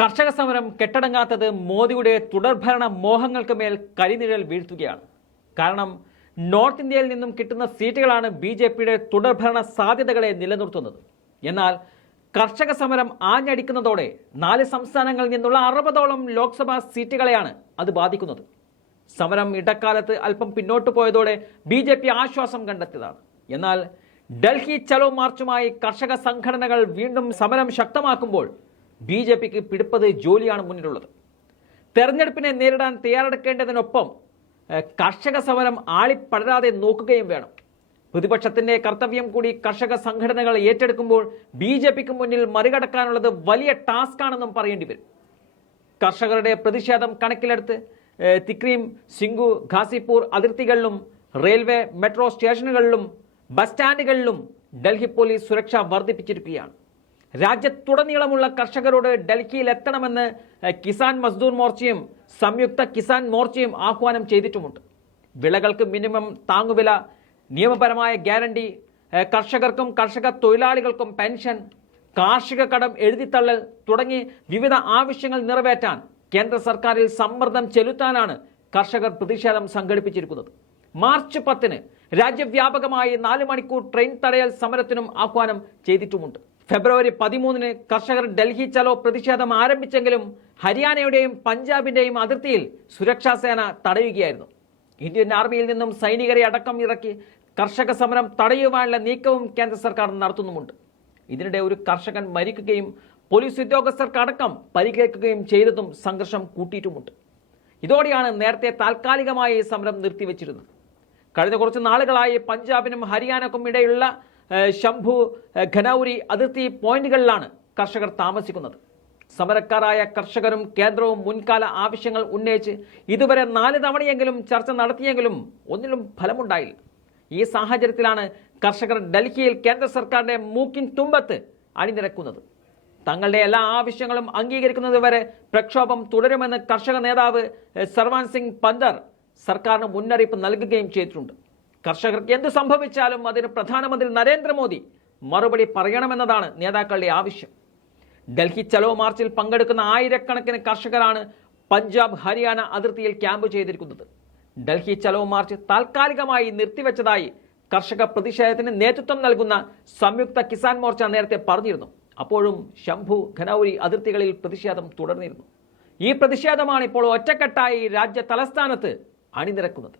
കർഷക സമരം കെട്ടടങ്ങാത്തത് മോദിയുടെ തുടർഭരണ മോഹങ്ങൾക്ക് മേൽ കരിനിഴൽ വീഴ്ത്തുകയാണ്. കാരണം നോർത്ത് ഇന്ത്യയിൽ നിന്നും കിട്ടുന്ന സീറ്റുകളാണ് BJPയുടെ തുടർഭരണ സാധ്യതകളെ നിലനിർത്തുന്നത്. എന്നാൽ കർഷക സമരം ആഞ്ഞടിക്കുന്നതോടെ 4 സംസ്ഥാനങ്ങളിൽ നിന്നുള്ള 60ഓളം ലോക്സഭാ സീറ്റുകളെയാണ് അത് ബാധിക്കുന്നത്. സമരം ഇടക്കാലത്ത് അല്പം പിന്നോട്ട് പോയതോടെ BJP ആശ്വാസം കണ്ടെത്തിയതാണ്. എന്നാൽ ഡൽഹി ചലോ മാർച്ചുമായി കർഷക സംഘടനകൾ വീണ്ടും സമരം ശക്തമാക്കുമ്പോൾ BJPക്ക് പിടിപ്പത് ജോലിയാണ് മുന്നിലുള്ളത്. തെരഞ്ഞെടുപ്പിനെ നേരിടാൻ തയ്യാറെടുക്കേണ്ടതിനൊപ്പം കർഷക സമരം ആളിപ്പടരാതെ നോക്കുകയും വേണം. പ്രതിപക്ഷത്തിന്റെ കർത്തവ്യം കൂടി കർഷക സംഘടനകൾ ഏറ്റെടുക്കുമ്പോൾ BJPക്ക് മുന്നിൽ മറികടക്കാനുള്ളത് വലിയ ടാസ്ക് ആണെന്നും പറയേണ്ടി വരും. കർഷകരുടെ പ്രതിഷേധം കണക്കിലെടുത്ത് തിക്രീം, സിംഗു, ഘാസിപൂർ അതിർത്തികളിലും റെയിൽവേ മെട്രോ സ്റ്റേഷനുകളിലും ബസ് സ്റ്റാൻഡുകളിലും ഡൽഹി പോലീസ് സുരക്ഷ വർദ്ധിപ്പിച്ചിരിക്കുകയാണ്. രാജ്യത്തുടനീളമുള്ള കർഷകരോട് ഡൽഹിയിൽ എത്തണമെന്ന് കിസാൻ മസ്ദൂർ മോർച്ചയും സംയുക്ത കിസാൻ മോർച്ചയും ആഹ്വാനം ചെയ്തിട്ടുമുണ്ട്. വിളകൾക്ക് മിനിമം താങ്ങുവില, നിയമപരമായ ഗ്യാരണ്ടി, കർഷകർക്കും കർഷക തൊഴിലാളികൾക്കും പെൻഷൻ, കാർഷിക കടം എഴുതിത്തള്ളൽ തുടങ്ങി വിവിധ ആവശ്യങ്ങൾ നിറവേറ്റാൻ കേന്ദ്ര സർക്കാരിൽ സമ്മർദ്ദം ചെലുത്താനാണ് കർഷകർ പ്രതിഷേധം സംഘടിപ്പിച്ചിരിക്കുന്നത്. മാർച്ച് 10-ന് രാജ്യവ്യാപകമായി 4 മണിക്കൂർ ട്രെയിൻ തടയൽ സമരത്തിനും ആഹ്വാനം ചെയ്തിട്ടുമുണ്ട്. ഫെബ്രുവരി 13-ന് കർഷകർ ഡൽഹി ചലോ പ്രതിഷേധം ആരംഭിച്ചെങ്കിലും ഹരിയാനയുടെയും പഞ്ചാബിന്റെയും അതിർത്തിയിൽ സുരക്ഷാ സേന തടയുകയായിരുന്നു. ഇന്ത്യൻ ആർമിയിൽ നിന്നും സൈനികരെ അടക്കം ഇറക്കി കർഷക സമരം തടയുവാനുള്ള നീക്കവും കേന്ദ്ര സർക്കാർ നടത്തുന്നുമുണ്ട്. ഇതിനിടെ ഒരു കർഷകൻ മരിക്കുകയും പോലീസ് ഉദ്യോഗസ്ഥർക്കടക്കം പരിക്കേൽക്കുകയും ചെയ്തതും സംഘർഷം കൂട്ടിയിട്ടുമുണ്ട്. ഇതോടെയാണ് നേരത്തെ താൽക്കാലികമായി സമരം നിർത്തിവെച്ചിരുന്നത്. കഴിഞ്ഞ കുറച്ച് നാളുകളായി പഞ്ചാബിനും ഹരിയാനക്കും ഇടയിലുള്ള ശംഭു, ഖനൌരി അതിർത്തി പോയിന്റുകളിലാണ് കർഷകർ താമസിക്കുന്നത്. സമരക്കാരായ കർഷകരും കേന്ദ്രവും മുൻകാല ആവശ്യങ്ങൾ ഉന്നയിച്ച് ഇതുവരെ 4 തവണയെങ്കിലും ചർച്ച നടത്തിയെങ്കിലും ഒന്നിലും ഫലമുണ്ടായില്ല. ഈ സാഹചര്യത്തിലാണ് കർഷകർ ഡൽഹിയിൽ കേന്ദ്ര സർക്കാരിന്റെ മൂക്കിൻ തുമ്പത്ത് അണിനിരക്കുന്നത്. തങ്ങളുടെ എല്ലാ ആവശ്യങ്ങളും അംഗീകരിക്കുന്നതുവരെ പ്രക്ഷോഭം തുടരുമെന്ന് കർഷക നേതാവ് സർവാൻ സിംഗ് പന്തർ സർക്കാരിന് മുന്നറിയിപ്പ് നൽകുകയും ചെയ്തിട്ടുണ്ട്. കർഷകർക്ക് എന്ത് സംഭവിച്ചാലും അതിന് പ്രധാനമന്ത്രി നരേന്ദ്രമോദി മറുപടി പറയണമെന്നതാണ് നേതാക്കളുടെ ആവശ്യം. ഡൽഹി ചലോ മാർച്ചിൽ പങ്കെടുക്കുന്ന ആയിരക്കണക്കിന് കർഷകരാണ് പഞ്ചാബ്, ഹരിയാന അതിർത്തിയിൽ ക്യാമ്പ് ചെയ്തിരിക്കുന്നത്. ഡൽഹി ചലോ മാർച്ച് താൽക്കാലികമായി നിർത്തിവെച്ചതായി കർഷക പ്രതിഷേധത്തിന് നേതൃത്വം നൽകുന്ന സംയുക്ത കിസാൻ മോർച്ച നേരത്തെ പറഞ്ഞിരുന്നു. അപ്പോഴും ശംഭു, ഖനൌരി അതിർത്തികളിൽ പ്രതിഷേധം തുടർന്നിരുന്നു. ഈ പ്രതിഷേധമാണ് ഇപ്പോൾ ഒറ്റക്കെട്ടായി രാജ്യ തലസ്ഥാനത്ത് അണിനിരക്കുന്നത്.